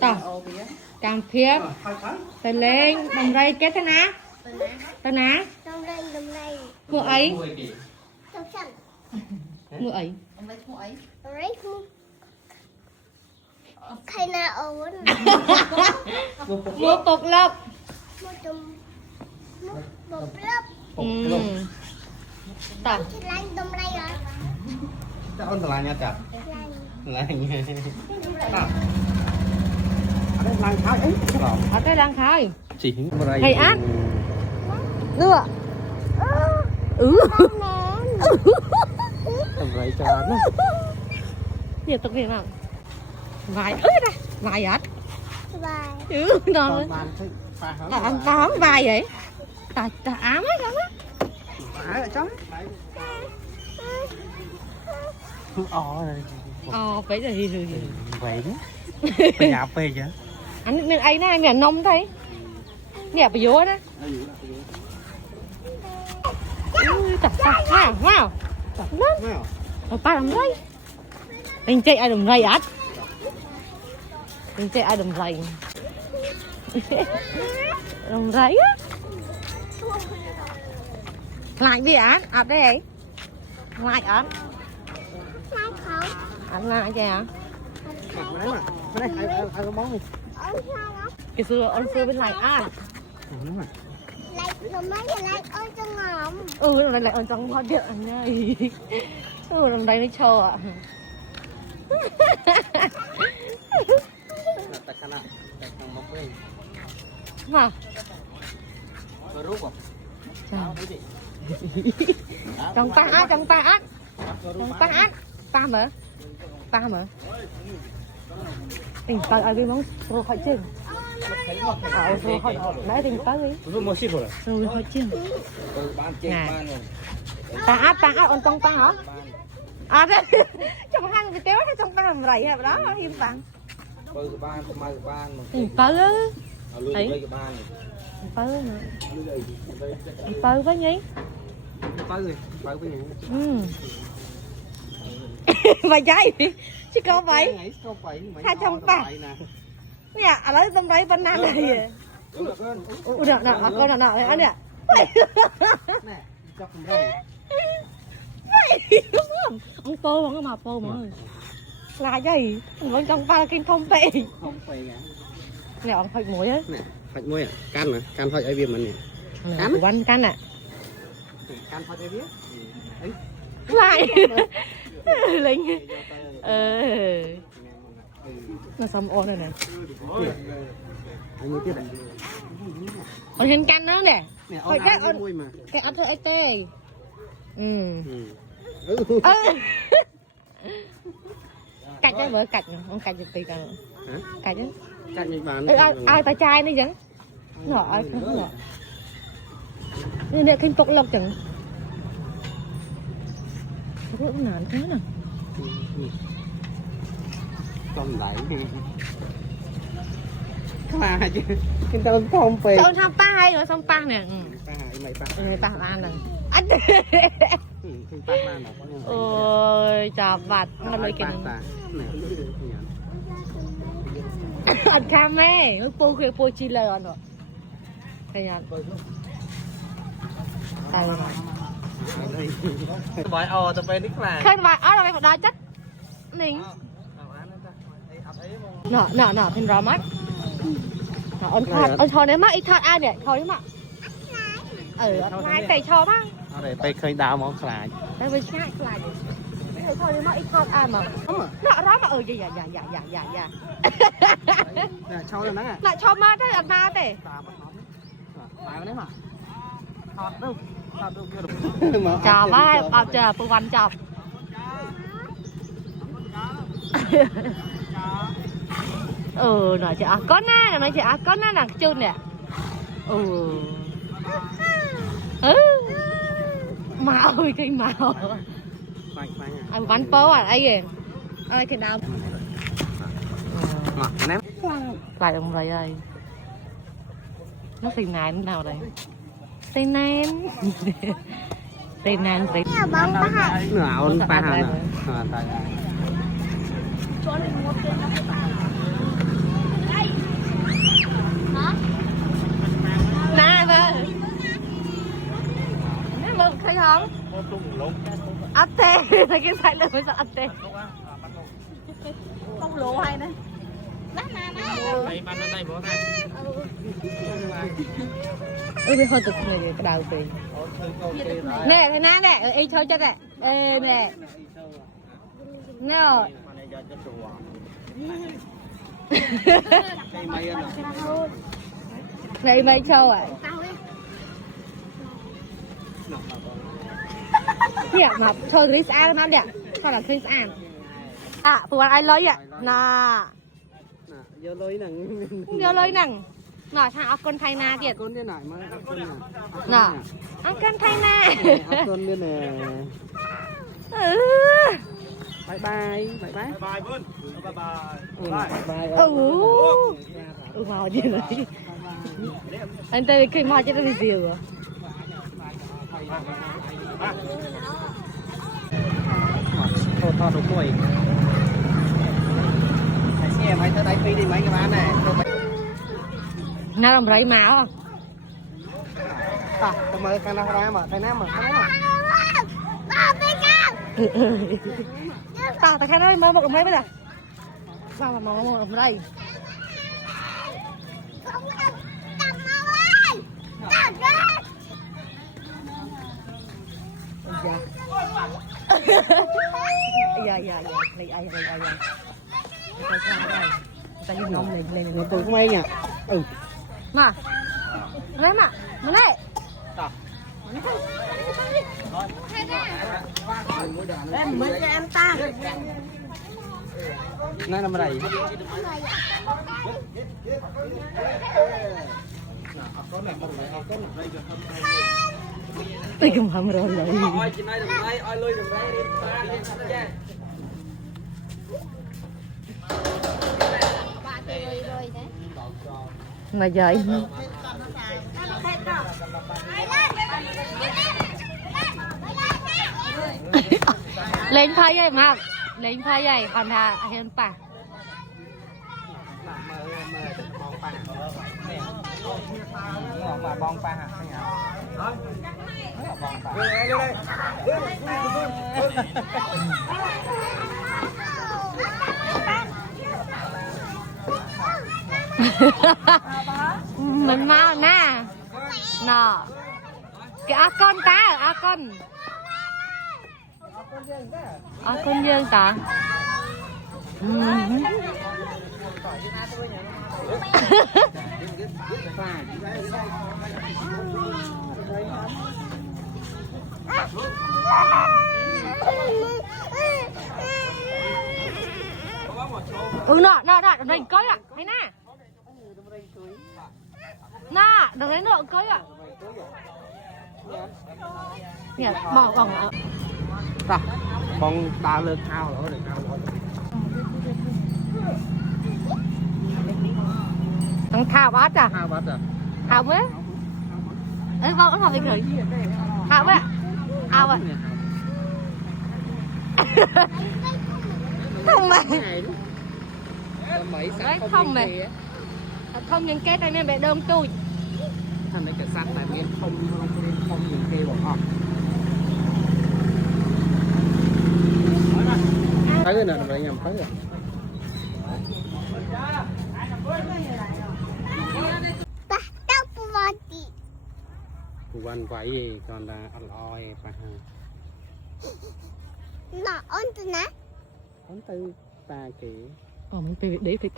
tao càng phía phải lên đồng ray kết thế ná thế ná mua ấy mua ấy khai na ổn mua bột lọc một lớp tao lạnh đông đây à Chắc ôn là nha chả lạnh lạnh khá ấy ở cái đang khai chỉ hay ác nữa tầm vậy cho nó nhiều tập việc nào vài ơi đây vài ác vài non ăn tám vài vậy ta ám ấy không á chó vậy thì vậy đó nhà phê chứ anh nên ấy này mẹ nông thấy nè bị vô đó tập wow lớn ba làm đây anh chạy ai đừng rầy át anh chạy ai đừng rầy đừng rầy á lại đi át át đây lại át lạnh không anh lại kìa đây ai có món gì cái xưa anh xưa bên lại át lạnh rồi mấy giờ lạnh ơi cho ngỏm lần này anh trong hoa điện anh ơi lần đây nó chờ ạ mà trong ta ác ta mở tình ta đi mong rồi hỏi chừng rồi hỏi nãy tình ta đi rồi hỏi chừng ta ác on trong ta hả đấy trong hang cái téo trong ta làm rầy hả đó hiểm bạn tình ta ấy tơ với nhí mà trái chứ có vậy hai trăm ba nè ở lấy tôm đấy bên nam này nè con nè anh nè ông tô mà mà tô mà là gì vẫn trong ba kinh thông tệ nè ông phơi muối á phạch muối à can phạch ai viêm mình nè văn can à can phạch ai viêm lại lính nó xong ôn này nè còn hình can nữa nè hỏi cái ăn thôi ấy tê cạch đấy vợ cạch không cạch được tì cả cạch đấy cạch như bạn ai ta trai nữa chứ nọ ai không nọ nè kinh tục lộc chẳng cũng nản thế nè con lại mà chứ kinh tao không về sao tham pa hay rồi xong pa nè pa ăn nè ôi chà vặt nó lấy cái ăn cam ấy nó po chi lời ăn rồi cái nhá tay bỏi taoไปนิดlà khơi bài ở đây một đá chất nín nọ thêm rõ mắt ôn thò đấy mắt ít thọt ai nè thò đấy mắt ngay tay thò mắt đểไปเคยดาวมองขลาย đây với nhai lại thò đấy mắt ít thọt ai mà nọ đó mà dạ cho rồi nè lại cho má thế ăn na thế lại đấy mà chào bác bao giờ phụ văn chào nói chị con na nói chị con na là chun nè màu ơi cái màu anh bắn bó à ai kìa ai cái nào ném lại ông rồi ơi nó xinh này nào đây tên nén tên nén tên bông ba nào ba không ắt tê là cái sạch được mới sợ ắt tê không lỗ hay đấy đây ban lên đây bố này bây hơi cực này cái đào tiền nè cái ná nè ấy thôi cho nè ê nè nè này mày châu à Dạ, mà thôi Chris ăn nó đẹp. Sao là Chris ăn? À, phụ ăn ai lấy ạ? Nà. Vô lối nè. Vô lấy nè. Nà, thằng ốc con thay na kìa. Con đây này mà ốc con nè. Nà. Ốc con thay na. Ốc con đây nè. Bye bye. Bye bye. Bye bye. Bye bye. Bye bye. Màu gì đấy. Anh tới cái màu cho nó bị diều rồi. Thôi đúng rồi. Xe mày tới đây phi đi mấy cái bán này. Nó làm rẫy máu. À, tao mời cái nào ra mà, cái nào mà. Tao khai nói mơ một cái mấy bây giờ. Sao mà mơ ở đây? Dạ, này ai. Ta đi ngom này. Nó tụi của mày nhỉ? Ừ. Mà. Đấy mà. Mà này. Tao. Em mới cho em ta. Này làm gì? Tôi cũng không rồi lại. Mà vậy. Lên phai vậy mà. Lên phai vậy còn là hiện pa. Bong pa hả? Mình mau nè. Nọ. Cái con ta, con. Con dương ta. Nọ, đừng cưới ạ, thấy nè. Nè, đừng lấy nọ cưới ạ. Nè, bỏ vòng ạ. Ta, con ta lên thao rồi, được thao rồi. Thằng thao bát à? Thao bát à? Thao với? Ê, vâng, nó thao với cười. Thao với ạ? Thao ạ. Không mà. Đấy, không mà. Không những kết này nên bị đơm tôi. Thằng này cảnh sát này nên không những kêu bọn họ. Thấy rồi nè, bạn nhầm thấy rồi. Quanh vậy gì còn là ăn oi pa ha. Nó ôn từ nè. Ôn từ ta kỹ. Mình phải để phải